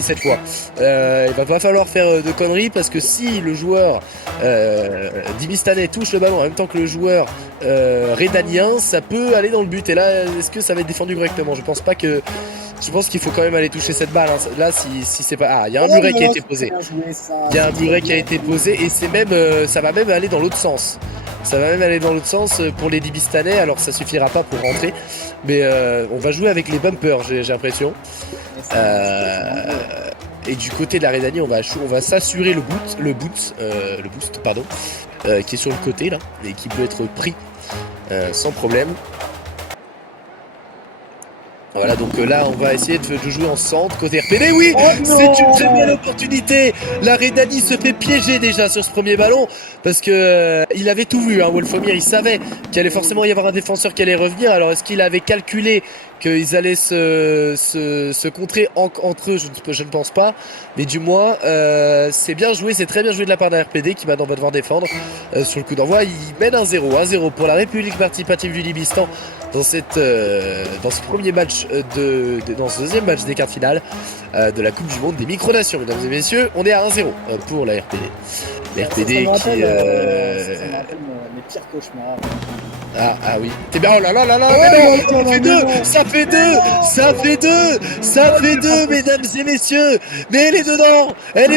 cette fois. Il va pas falloir faire de conneries parce que si le joueur Dimistanais touche le ballon en même temps que le joueur Redanien, ça peut aller dans le but. Et là, est-ce que ça va être défendu correctement? Je pense pas que. Je pense qu'il faut quand même aller toucher cette balle. Hein. Là, si c'est pas. Ah, il y a un muret qui a été posé. Il y a un muret qui a été posé et c'est même. Ça va même aller dans l'autre sens. Ça va même aller dans l'autre sens pour les Dimistanais. Alors, ça suffira pas pour rentrer. Mais on va jouer avec les bumpers, j'ai l'impression. Et du côté de la Rhédanie, on va s'assurer le boost, qui est sur le côté là, et qui peut être pris sans problème. Voilà, donc là, on va essayer de jouer en centre, côté RPD. Oui, c'est une très belle opportunité. La Rhédanie se fait piéger déjà sur ce premier ballon, parce que il avait tout vu, hein, Wolfomir, il savait qu'il allait forcément y avoir un défenseur qui allait revenir. Alors, est-ce qu'il avait calculé qu'ils allaient se contrer entre eux? Je ne pense pas, mais du moins, c'est bien joué, c'est très bien joué de la part d'un RPD qui maintenant va devoir défendre sur le coup d'envoi. Il mène 1-0 pour la République participative du Libistan dans ce premier match dans ce deuxième match des quarts de finale de la Coupe du Monde des Micronations. Mesdames et messieurs, on est à 1-0 pour la RPD. La RPD qui... Ça me rappelle mes pires cauchemars. Ah oui. T'es bien, oh là là là là, ça fait deux, mesdames et messieurs. Mais elle est dedans, elle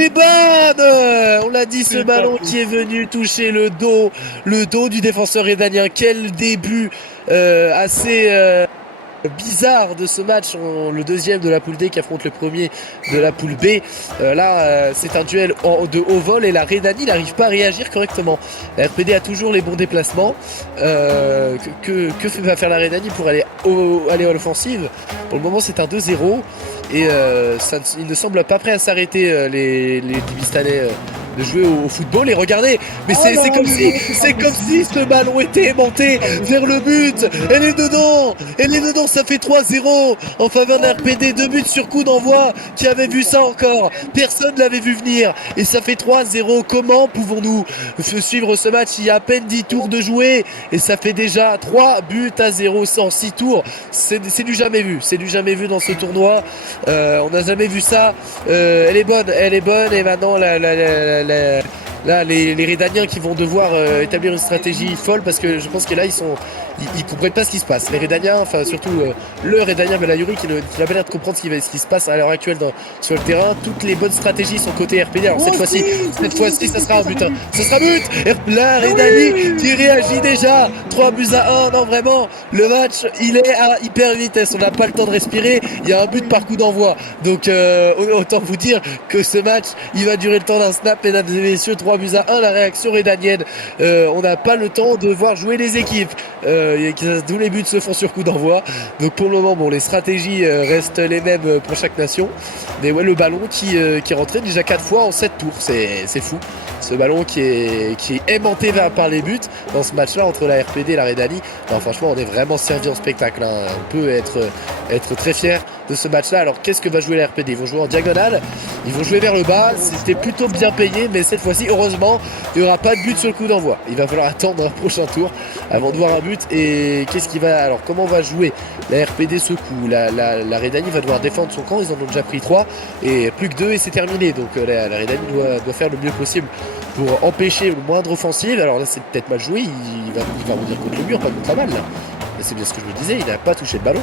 est bonne. On l'a dit, ce ballon qui est venu toucher le dos du défenseur rhédanien. Quel début assez bizarre de ce match, le deuxième de la poule D qui affronte le premier de la poule B. C'est un duel de haut vol et la Rhédanie n'arrive pas à réagir correctement. La RPD a toujours les bons déplacements. Que va faire la Rhédanie pour aller à l'offensive? Pour le moment, c'est un 2-0 et il ne semble pas prêt à s'arrêter les Dimistanais de jouer au football. Et regardez, mais c'est comme si ce ballon était aimanté vers le but. Elle est dedans, ça fait 3-0 en faveur d'un RPD, 2 buts sur coup d'envoi. Qui avait vu ça encore? Personne ne l'avait vu venir et ça fait 3-0. Comment pouvons-nous suivre ce match? Il y a à peine 10 tours de jouer et ça fait déjà 3-0 en 6 tours. C'est du jamais vu dans ce tournoi. On n'a jamais vu ça. Elle est bonne et maintenant là, les Rhédaniens qui vont devoir établir une stratégie folle parce que je pense que là ils comprennent pas ce qui se passe. Les Rhédaniens, enfin surtout le Rhédanien Belayuri qui n'a pas l'air de comprendre ce qui se passe à l'heure actuelle sur le terrain. Toutes les bonnes stratégies sont côté RPD. Alors cette fois-ci ça sera un but. Hein. Ce sera but. La Rhédanie qui réagit déjà. 3-1. Non vraiment, le match il est à hyper vitesse. On n'a pas le temps de respirer. Il y a un but par coup d'envoi. Donc autant vous dire que ce match il va durer le temps d'un snap, mesdames et messieurs. 3-1, la réaction rhédanienne. On n'a pas le temps de voir jouer les équipes. Tous les buts se font sur coup d'envoi. Donc pour le moment, les stratégies restent les mêmes pour chaque nation. Mais ouais, le ballon qui est rentré déjà 4 fois en 7 tours. C'est fou. Ce ballon qui est aimanté par les buts dans ce match-là entre la RPD et la Rhédanie. Non, franchement, on est vraiment servi en spectacle. Hein. On peut être très fier de ce match-là. Alors qu'est-ce que va jouer la RPD? Ils vont jouer en diagonale. Ils vont jouer vers le bas. C'était plutôt bien payé, mais cette fois-ci, heureusement, il n'y aura pas de but sur le coup d'envoi. Il va falloir attendre un prochain tour avant de voir un but. Et comment va jouer la RPD ce coup? La Rhédanie va devoir défendre son camp. Ils en ont déjà pris 3 et plus que 2 et c'est terminé. Donc la Rhédanie doit faire le mieux possible pour empêcher le moindre offensive. Alors là, c'est peut-être mal joué. Il va revenir contre le mur, pas contre la balle. C'est bien ce que je me disais. Il n'a pas touché le ballon.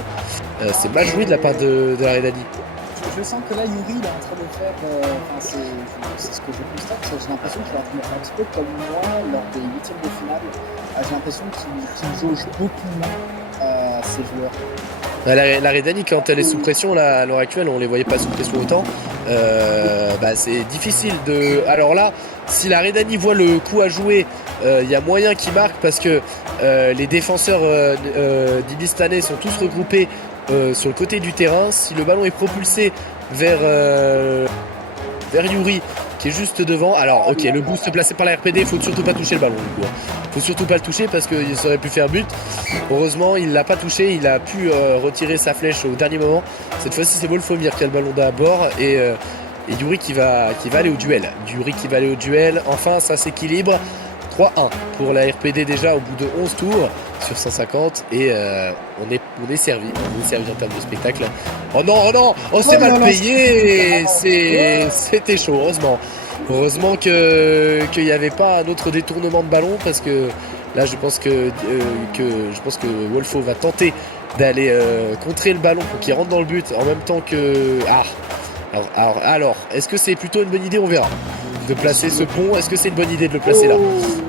C'est mal joué de la part de la Rhédanie. Je sens que là, Yuri, il est en train de faire. C'est ce que je constate. J'ai l'impression qu'il est en train de faire un petit peu comme moi lors des huitièmes de finale. J'ai l'impression qu'il jauge beaucoup moins ses joueurs. La Rhédanie, quand elle est sous pression, là, à l'heure actuelle, on les voyait pas sous pression autant. C'est difficile de. Alors là, si la Rhédanie voit le coup à jouer, il y a moyen qu'ils marquent parce que les défenseurs d'Imistanais sont tous regroupés sur le côté du terrain. Si le ballon est propulsé vers Yuri qui est juste devant, alors ok, le boost placé par la RPD, il faut surtout pas toucher le ballon du coup. Faut surtout pas le toucher parce qu'il aurait pu faire but. Heureusement, il l'a pas touché, il a pu retirer sa flèche au dernier moment. Cette fois-ci, c'est Wolfomir qui a le ballon d'abord et Yuri qui va aller au duel. Enfin, ça s'équilibre. 3-1 pour la RPD déjà au bout de 11 tours sur 150 et on est servi en termes de spectacle. Oh non, oh c'est mal payé, c'était chaud, heureusement qu'il n'y avait pas un autre détournement de ballon parce que là je pense que Wolfo va tenter d'aller contrer le ballon pour qu'il rentre dans le but en même temps que alors est-ce que c'est plutôt une bonne idée? On verra. De placer ce pont, est-ce que c'est une bonne idée de le placer là?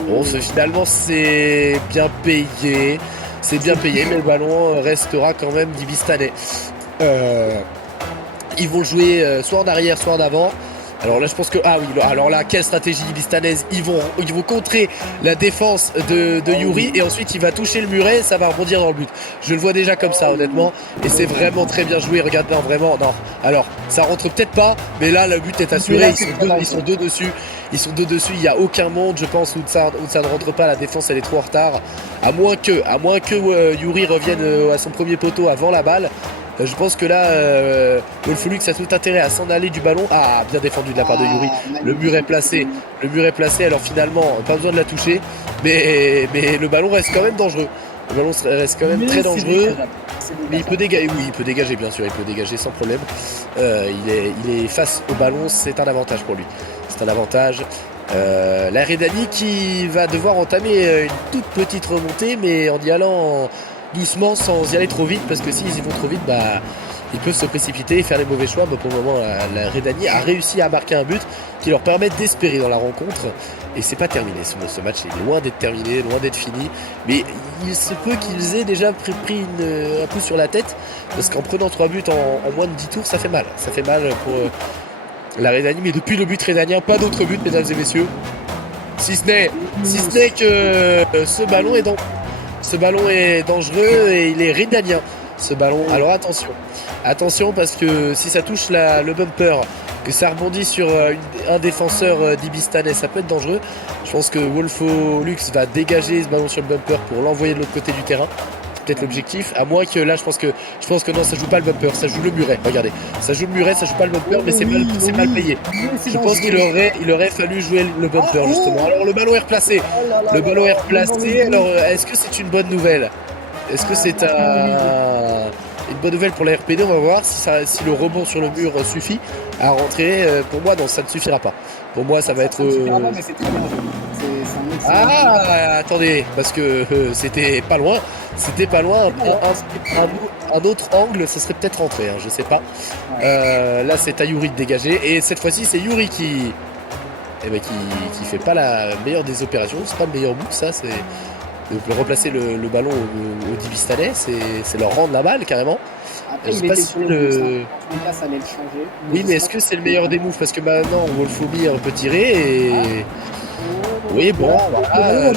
Bon, finalement c'est bien payé, mais le ballon restera quand même d'Ibistanais. Ils vont jouer soit en arrière, soit en avant. Alors là je pense que alors là quelle stratégie ibistanaise, ils vont contrer la défense de Yuri et ensuite il va toucher le muret, ça va rebondir dans le but. Je le vois déjà comme ça honnêtement et c'est vraiment très bien joué. Regarde là vraiment alors ça rentre peut-être pas mais là le but est assuré. Ils sont deux dessus, il n'y a aucun monde je pense où ça ne rentre pas. La défense elle est trop en retard à moins que Yuri revienne à son premier poteau avant la balle. Je pense que là, Wolfolux a tout intérêt à s'en aller du ballon. Ah, bien défendu de la part de Yuri. Le mur est placé. Alors finalement, pas besoin de la toucher. Mais le ballon reste quand même dangereux. Le ballon reste quand même très dangereux. Mais il peut dégager. Oui, il peut dégager, bien sûr. Il peut dégager sans problème. Il est face au ballon. C'est un avantage pour lui. C'est un avantage. La Redani qui va devoir entamer une toute petite remontée, mais en y allant doucement sans y aller trop vite parce que s'ils y vont trop vite ils peuvent se précipiter et faire les mauvais choix. Pour le moment la Redani a réussi à marquer un but qui leur permet d'espérer dans la rencontre et c'est pas terminé. Ce match est loin d'être terminé, loin d'être fini, mais il se peut qu'ils aient déjà pris un coup sur la tête parce qu'en prenant 3 buts en moins de 10 tours ça fait mal pour la Redani. Mais depuis le but redanien pas d'autre but mesdames et messieurs, si ce n'est que ce ballon est dangereux et il est redanien ce ballon. Alors attention parce que si ça touche le bumper, que ça rebondit sur un défenseur d'Ibistanais, ça peut être dangereux. Je pense que Wolfolux va dégager ce ballon sur le bumper pour l'envoyer de l'autre côté du terrain. C'est peut-être l'objectif, à moins que là je pense que non, ça joue pas le bumper, ça joue le muret. Regardez, ça joue le muret, ça joue pas le bumper, mais c'est mal payé. Je pense qu'il aurait fallu jouer le bumper justement. Alors le ballon est replacé. Alors est-ce que c'est une bonne nouvelle? Est-ce que c'est une bonne nouvelle pour la RPD? On va voir si le rebond sur le mur suffit à rentrer. Pour moi non, ça ne suffira pas. Pour moi ça va être attendez, parce que c'était pas loin. Un autre angle, ça serait peut-être rentré, je sais pas. Là, c'est à Yuri de dégager. Et cette fois-ci, c'est Yuri qui fait pas la meilleure des opérations. C'est pas le meilleur bout, ça. C'est de replacer le ballon au Dibistanais. C'est leur rendre la balle, carrément. Après, je sais pas si ça allait le changer. Oui, mais est-ce que c'est le meilleur des moves? Parce que maintenant, Wolfobir peut tirer et... Oui, bon, voilà.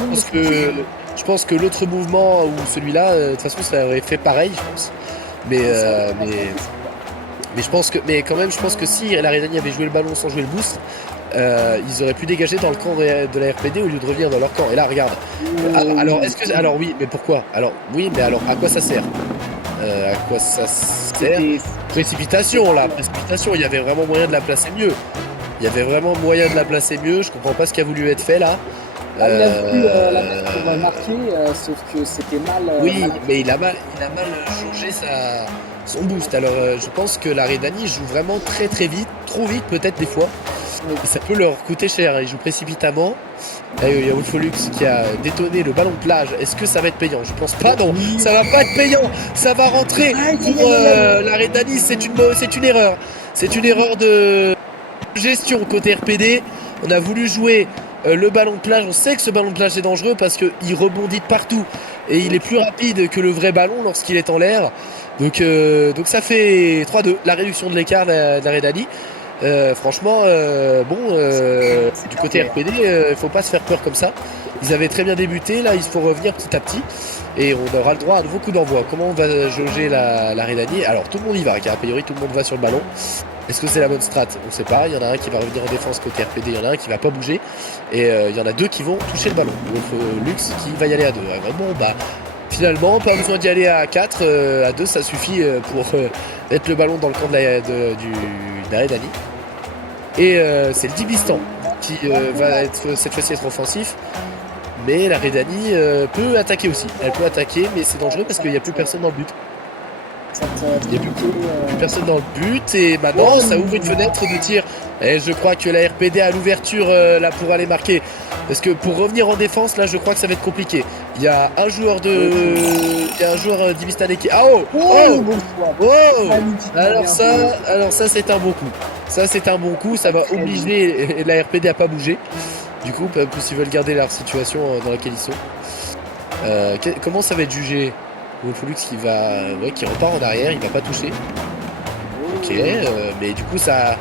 Je pense que l'autre mouvement ou celui-là, de toute façon, ça aurait fait pareil, je pense. Mais je pense que si la Redani avait joué le ballon sans jouer le boost, ils auraient pu dégager dans le camp de la RPD au lieu de revenir dans leur camp. Et là, regarde. Alors oui, mais pourquoi? Alors oui, mais alors à quoi ça sert? Précipitation, il y avait vraiment moyen de la placer mieux. Je comprends pas ce qui a voulu être fait là. Il a vu la mettre marquer, sauf que c'était mal. Oui, mais il a mal changé son boost. Alors je pense que la Redani joue vraiment très très vite, trop vite peut-être des fois. Et ça peut leur coûter cher. Ils jouent précipitamment. Là, il y a Wolfolux qui a détonné le ballon de plage. Est-ce que ça va être payant? Je pense pas, non. Ça va pas être payant. Ça va rentrer pour la Redani. C'est une erreur. C'est une erreur de gestion côté RPD. On a voulu jouer le ballon de plage. On sait que ce ballon de plage est dangereux parce qu'il rebondit de partout et il est plus rapide que le vrai ballon lorsqu'il est en l'air. Donc ça fait 3-2. La réduction de l'écart de la Redani. Franchement, du côté RPD, il faut pas se faire peur comme ça. Ils avaient très bien débuté, là il faut revenir petit à petit et on aura le droit à de nouveaux coups d'envoi. Comment on va jauger la Redani? Alors tout le monde y va, car a priori tout le monde va sur le ballon. Est-ce que c'est la bonne strat? On sait pas, il y en a un qui va revenir en défense côté RPD, il y en a un qui va pas bouger et il y en a deux qui vont toucher le ballon. Wolfolux qui va y aller à 2. Finalement, pas besoin d'y aller à 4, à 2 ça suffit pour mettre le ballon dans le camp de la Redani. Et c'est le Dibistan qui va cette fois-ci être offensif. Mais la Redani peut attaquer aussi. Elle peut attaquer, mais c'est dangereux parce qu'il n'y a plus personne dans le but. Il n'y a plus personne dans le but et maintenant ça ouvre une fenêtre de tir. Et je crois que la RPD a l'ouverture là pour aller marquer. Parce que pour revenir en défense, là je crois que ça va être compliqué. Il y a un joueur d'Ivistane qui... Ah oh oh oh. Alors ça c'est un bon coup. Ça c'est un bon coup, ça va obliger la RPD à pas bouger. Du coup, s'ils veulent garder leur situation dans laquelle ils sont. Comment ça va être jugé? Wolfolux qui repart en arrière, il va pas toucher. Ok, mais du coup ça...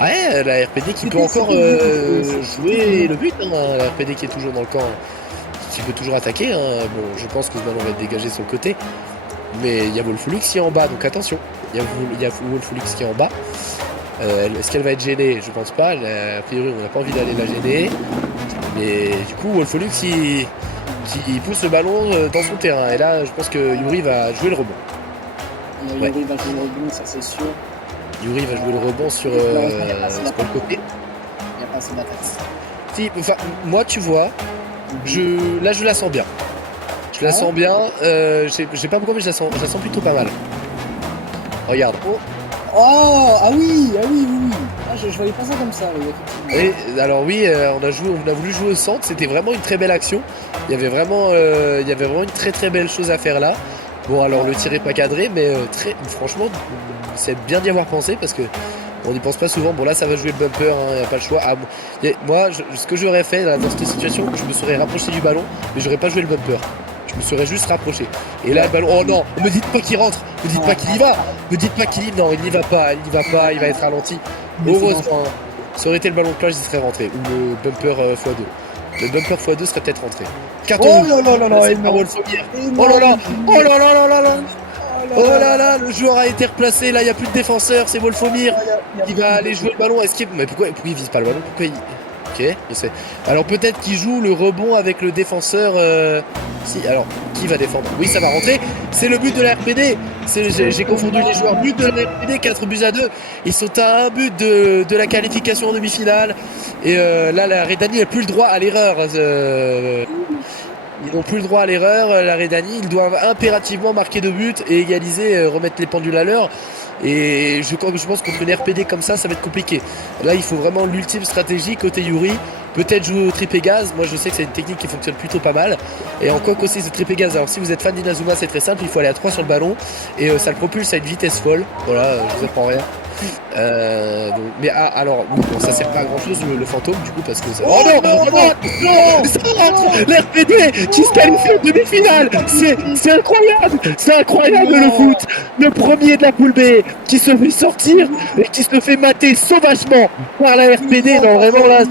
Ouais, la RPD qui peut encore jouer le but, hein, la RPD qui est toujours dans le camp, qui peut toujours attaquer. Hein. Bon, je pense que ce ballon va être dégagé sur le côté. Mais il y a Wolfolux qui est en bas, donc attention. Il y a Wolfolux qui est en bas. Est-ce qu'elle va être gênée? Je pense pas. A priori, on n'a pas envie d'aller la gêner. Mais du coup, Wolfolux qui pousse le ballon dans son terrain. Et là, je pense que Yuri va jouer le rebond. Yuri va jouer le rebond, ça c'est sûr. Yuri va jouer le rebond sur le côté. Il n'y a pas assez d'attaque. Si, enfin, moi, tu vois, là, je la sens bien. Je la sens bien. Je sais pas pourquoi, mais je la sens plutôt pas mal. Regarde. Oh, ah oui. Ah, je voyais pas ça comme ça. Et, alors oui, on a voulu jouer au centre. C'était vraiment une très belle action. Il y avait vraiment une très très belle chose à faire là. Bon, alors le tir est pas cadré, mais franchement, c'est bien d'y avoir pensé parce que on n'y pense pas souvent. Bon là, ça va jouer le bumper, il n'y a pas le choix. Ah, bon, moi, ce que j'aurais fait là, dans cette situation, je me serais rapproché du ballon, mais j'aurais pas joué le bumper. Je me serais juste rapproché. Et là, le ballon, oh non, me dites pas qu'il rentre, me dites pas qu'il y va, me dites pas qu'il y va. Non, il n'y va pas, il va être ralenti. Heureusement, ça aurait été le ballon de plage, il serait rentré. Ou le bumper x2. Le bumper x2 serait peut-être rentré. Carton. Oh là là là, oh là là, le joueur a été replacé. Là, il n'y a plus de défenseur. C'est Wolfomir qui va aller jouer le ballon. Mais pourquoi il vise pas le ballon? Ok, je sais. Alors peut-être qu'il joue le rebond avec le défenseur. Si, alors, qui va défendre? Oui, ça va rentrer. C'est le but de la RPD. J'ai confondu les joueurs. But de la RPD, 4-2. Ils sont à un but de la qualification en demi-finale. Et là, la Redani n'a plus le droit à l'erreur. Ils n'ont plus le droit à l'erreur. La Redani, ils doivent impérativement marquer 2 buts et égaliser, remettre les pendules à l'heure. Et je pense contre une RPD comme ça va être compliqué. Là, il faut vraiment l'ultime stratégie côté Yuri. Peut-être jouer au triple gaz. Moi, je sais que c'est une technique qui fonctionne plutôt pas mal. Et encore qu'aussi, ce triple gaz. Alors, si vous êtes fan d'Inazuma, c'est très simple. Il faut aller à 3 sur le ballon. Et ça le propulse à une vitesse folle. Voilà, je vous apprends rien. Mais alors, bon, ça sert pas à grand chose le fantôme, du coup, parce que ça. Oh non, ça rentre. L'RPD qui se qualifie en demi-finale. C'est incroyable. C'est incroyable le foot. Le premier de la poule B qui se fait sortir et qui se fait mater sauvagement par la RPD. Non, vraiment là,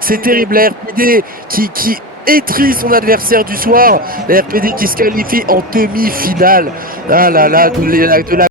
c'est terrible. La RPD qui étrit son adversaire du soir. La RPD qui se qualifie en demi-finale. Ah là là, de la